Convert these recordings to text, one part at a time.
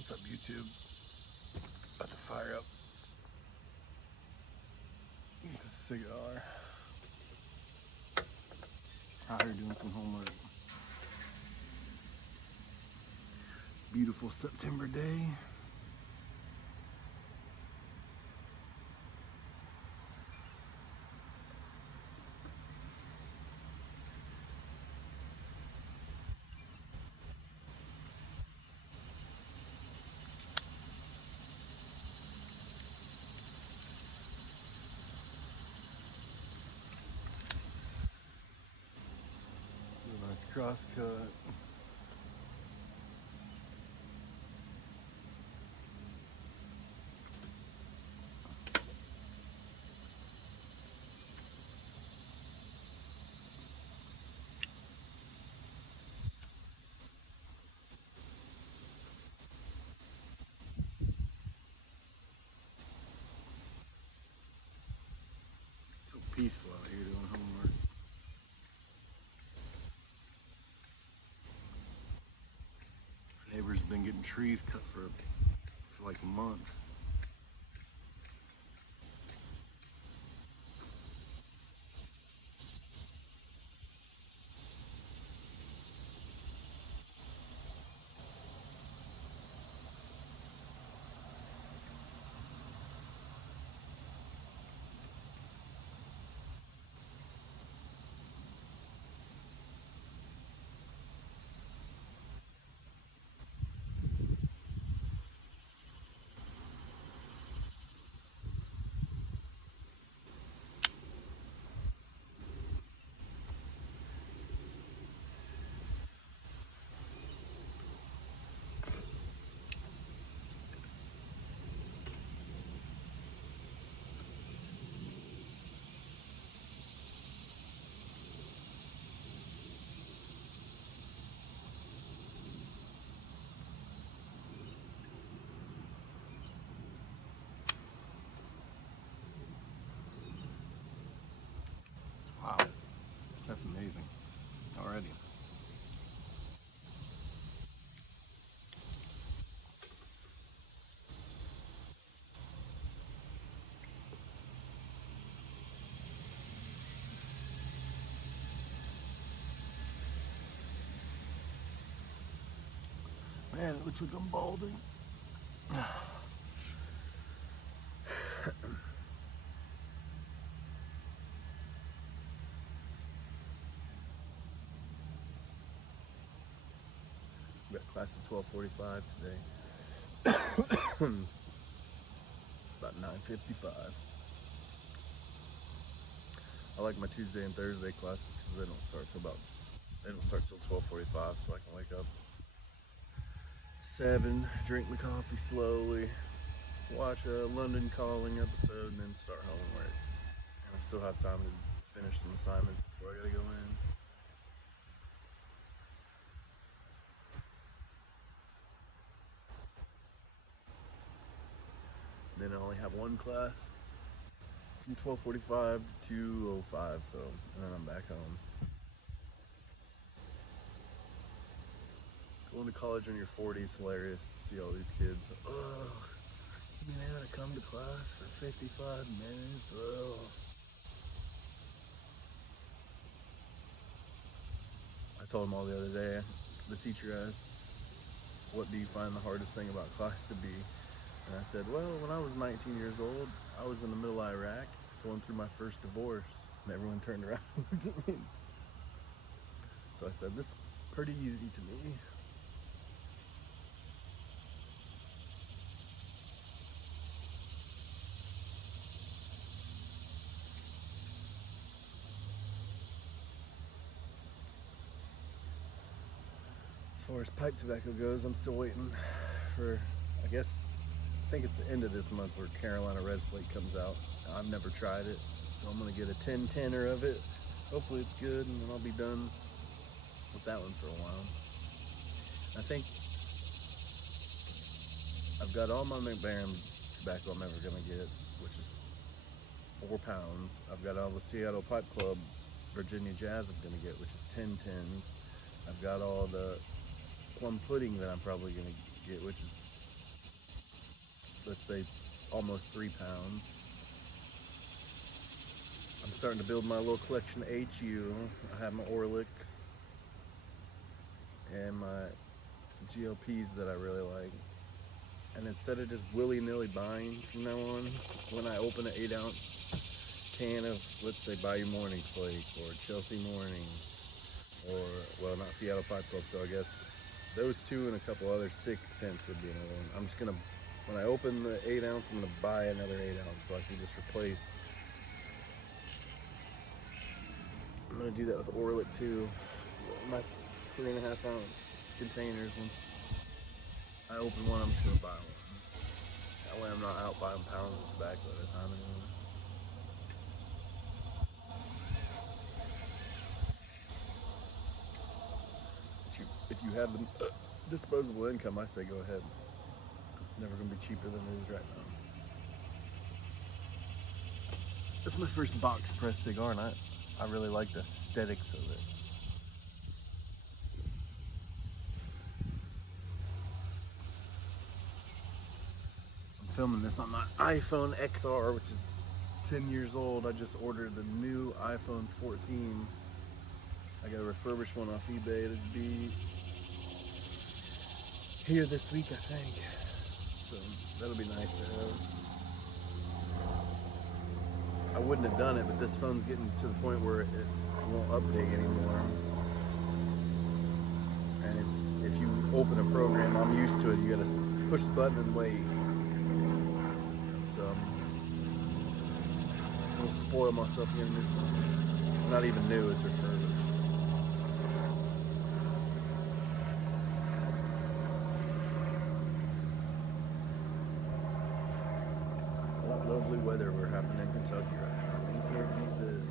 What's up, YouTube? About to fire up the cigar. Out here doing some homework. Beautiful September day. Nice cross cut. So peaceful out here doing homework. Neighbor's been getting trees cut for like a month. Wow, that's amazing already. Man, it looks like I'm balding. We got class at 12:45 today. It's about 9:55. I like my Tuesday and Thursday classes because they don't start till 12:45, so I can wake up 7, drink my coffee slowly, watch a London Calling episode, and then start homework. And I still have time to finish some assignments before I gotta go in. And then I only have one class from 12:45 to 2:05, so, and then I'm back home. Going to college when you're 40 is hilarious to see all these kids. Oh, you mean I gotta come to class for 55 minutes? Oh. I told him all the other day, the teacher asked, what do you find the hardest thing about class to be? And I said, well, when I was 19 years old, I was in the middle of Iraq going through my first divorce, and everyone turned around and looked at me. So I said, this is pretty easy to me. As far as pipe tobacco goes, I'm still waiting for, I think it's the end of this month where Carolina Red Flake comes out. I've never tried it, so I'm gonna get a 10-tenner of it. Hopefully it's good, and then I'll be done with that one for a while. I think I've got all my McBaron tobacco I'm ever gonna get, which is 4 pounds. I've got all the Seattle Pipe Club Virginia Jazz I'm gonna get, which is 10 tins. I've got all the plum pudding that I'm probably gonna get, which is let's say almost 3 pounds. I'm starting to build my little collection of HU. I have my Orliks and my GLPs that I really like. And instead of just willy-nilly buying from now on, when I open an 8-ounce can of, let's say, Bayou Morning Flake or Chelsea Morning, or, well, not Seattle Pipe Club, so I guess those two and a couple other 6-pence would be another one. I'm just gonna, when I open the 8-ounce, I'm gonna buy another 8-ounce so I can just replace. I'm gonna do that with Orlik too. My 3.5-ounce containers. Once I open one, I'm just gonna buy one. That way I'm not out buying pounds of tobacco at a time anymore. If you have the disposable income, I say go ahead. It's never gonna be cheaper than it is right now. It's my first box press cigar, and I really like the aesthetics of it. I'm filming this on my iPhone XR, which is 10 years old. I just ordered the new iPhone 14. I got a refurbished one off eBay. It'd be here this week, I think. So that'll be nice to have. I wouldn't have done it, but this phone's getting to the point where it won't update anymore. And it's, if you open a program, I'm used to it, you gotta push the button and wait. So I'm gonna spoil myself getting a new phone. Not even new, it's refurbished. What lovely weather we're having in Kentucky right now. You can't beat this.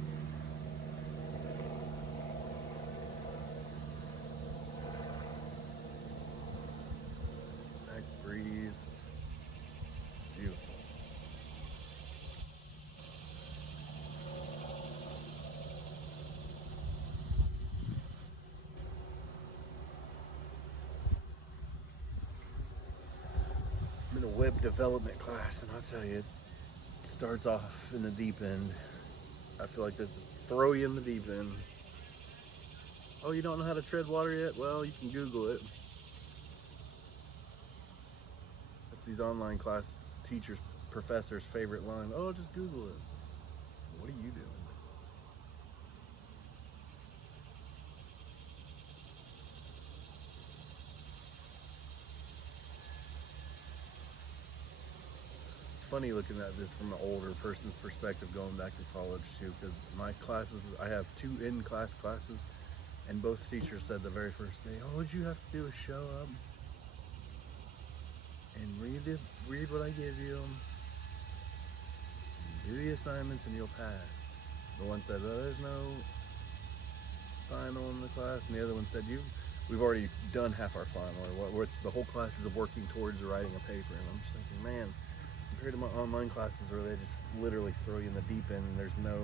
Nice breeze. Beautiful. I'm in a web development class, and I'll tell you, it starts off in the deep end. I feel like this throw you in the deep end. Oh, you don't know how to tread water yet? Well, you can Google it. That's these online class teachers, professors' favorite line. Oh, just Google it. What are you doing? It's funny looking at this from an older person's perspective, going back to college too, because my classes, I have 2 in-class classes, and both teachers said the very first day, all you have to do is show up and read what I give you, do the assignments, and you'll pass. The one said, oh, there's no final in the class, and the other one said, we've already done half our final, or what's the whole class is working towards writing a paper. And I'm just thinking, man, compared to my online classes where they just literally throw you in the deep end, and there's no,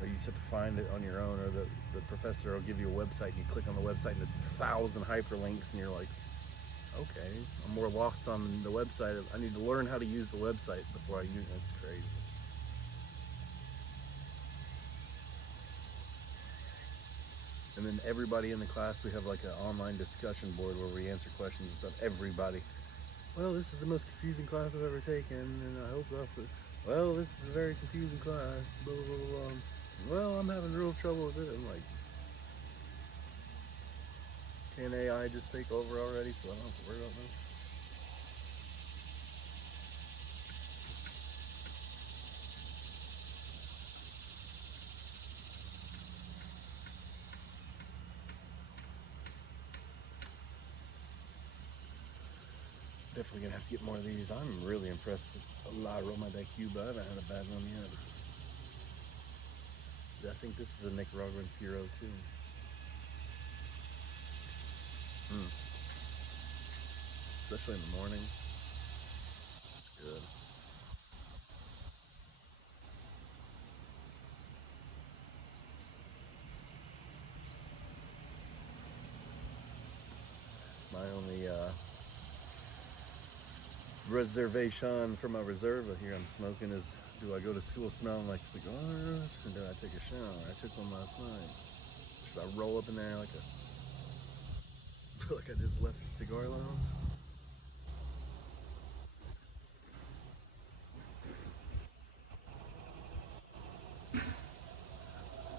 or you just have to find it on your own, or the professor will give you a website, and you click on the website, and it's 1,000 hyperlinks, and you're like, okay, I'm more lost on the website. I need to learn how to use the website before I use it. It's crazy. And then everybody in the class, we have like an online discussion board where we answer questions and stuff. Everybody, well, this is the most confusing class I've ever taken, and I hope well, this is a very confusing class, blah, blah, blah, blah. Well, I'm having real trouble with it. I'm like, can AI just take over already so I don't have to worry about this? Definitely gonna have to get more of these. I'm really impressed with Aroma de Cuba. I haven't had a bad one yet. I think this is a Nicaraguan Puro too. Especially in the morning. It's good. My only reservation for my Reserva here I'm smoking is, do I go to school smelling like cigars, or do I take a shower? I took one last night. Should I roll up in there like a like I just left the cigar lounge?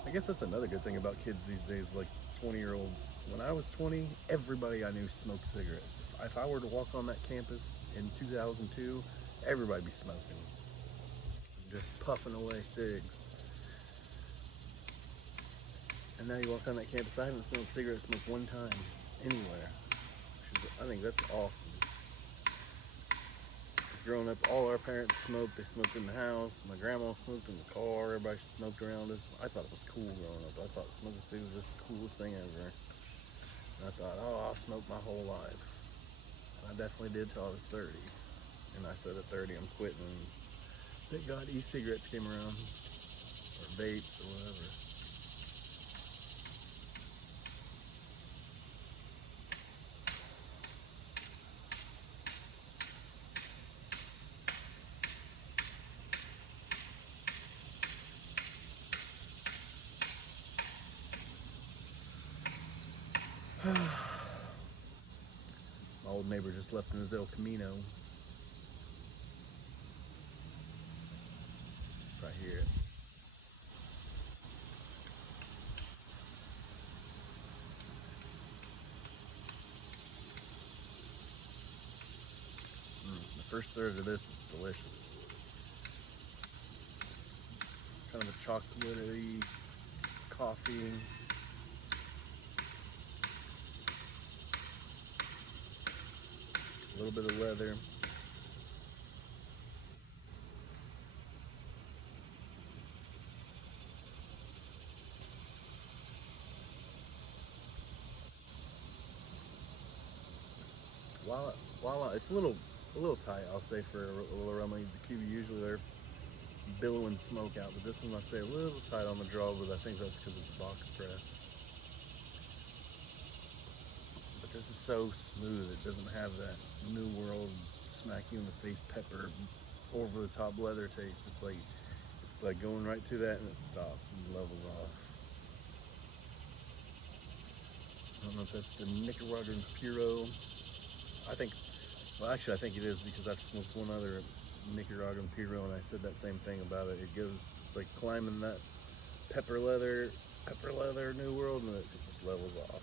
I guess that's another good thing about kids these days, like 20-year-olds. When I was 20, everybody I knew smoked cigarettes. If I were to walk on that campus in 2002, everybody be smoking, just puffing away cigs. And now you walk on that campus, I haven't smelled cigarette smoke one time anywhere. I think that's awesome. Because growing up, all our parents smoked. They smoked in the house. My grandma smoked in the car. Everybody smoked around us. I thought it was cool growing up. I thought smoking cigs was just the coolest thing ever. And I thought, oh, I'll smoke my whole life. And I definitely did till I was 30. And I said at 30, I'm quitting. Thank God e-cigarettes came around, or vapes, or whatever. My old neighbor just left in his El Camino. Right here. The first third of this is delicious. Kind of a chocolatey coffee. A little bit of leather. While it's a little tight, I'll say, for a little aroma. The Cuba usually they're billowing smoke out, but this one I say a little tight on the draw, but I think that's because it's box press. But this is so smooth; it doesn't have that New World smack you in the face pepper, over the top leather taste. It's like going right to that and it stops and levels off. I don't know if that's the Nicaraguan Puro. I think it is, because I've smoked one other Nicaraguan Puro and I said that same thing about it. It's like climbing that pepper leather New World, and it just levels off.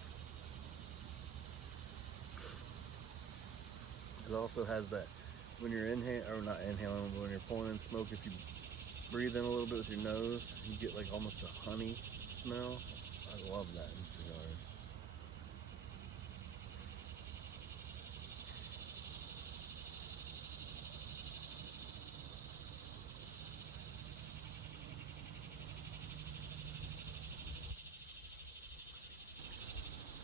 It also has that, when you're not inhaling, but when you're pulling in smoke, if you breathe in a little bit with your nose, you get like almost a honey smell. I love that in cigars.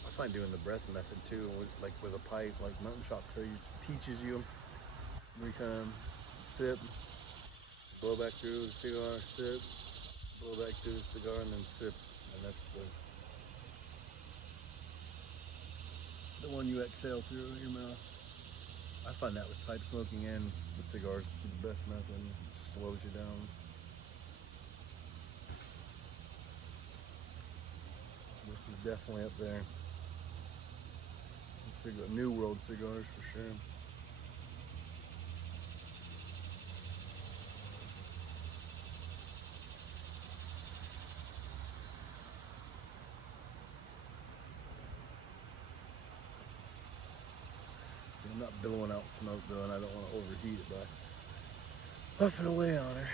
I find doing the breath method too, like with a pipe, like Mountain Shop teaches you. Every time, sip, blow back through the cigar, sip, blow back through the cigar, and then sip. And that's the one you exhale through your mouth. I find that with pipe smoking and the cigars, it's the best method. It slows you down. This is definitely up there. New World cigars for sure. I'm not billowing out smoke though, and I don't want to overheat it by puffing away on her.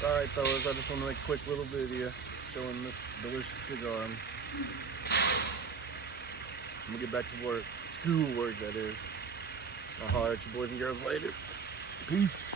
Alright fellas, I just want to make a quick little video showing this delicious cigar. I'm gonna get back to work. School work, that is. I'll holler at you boys and girls later. Peace.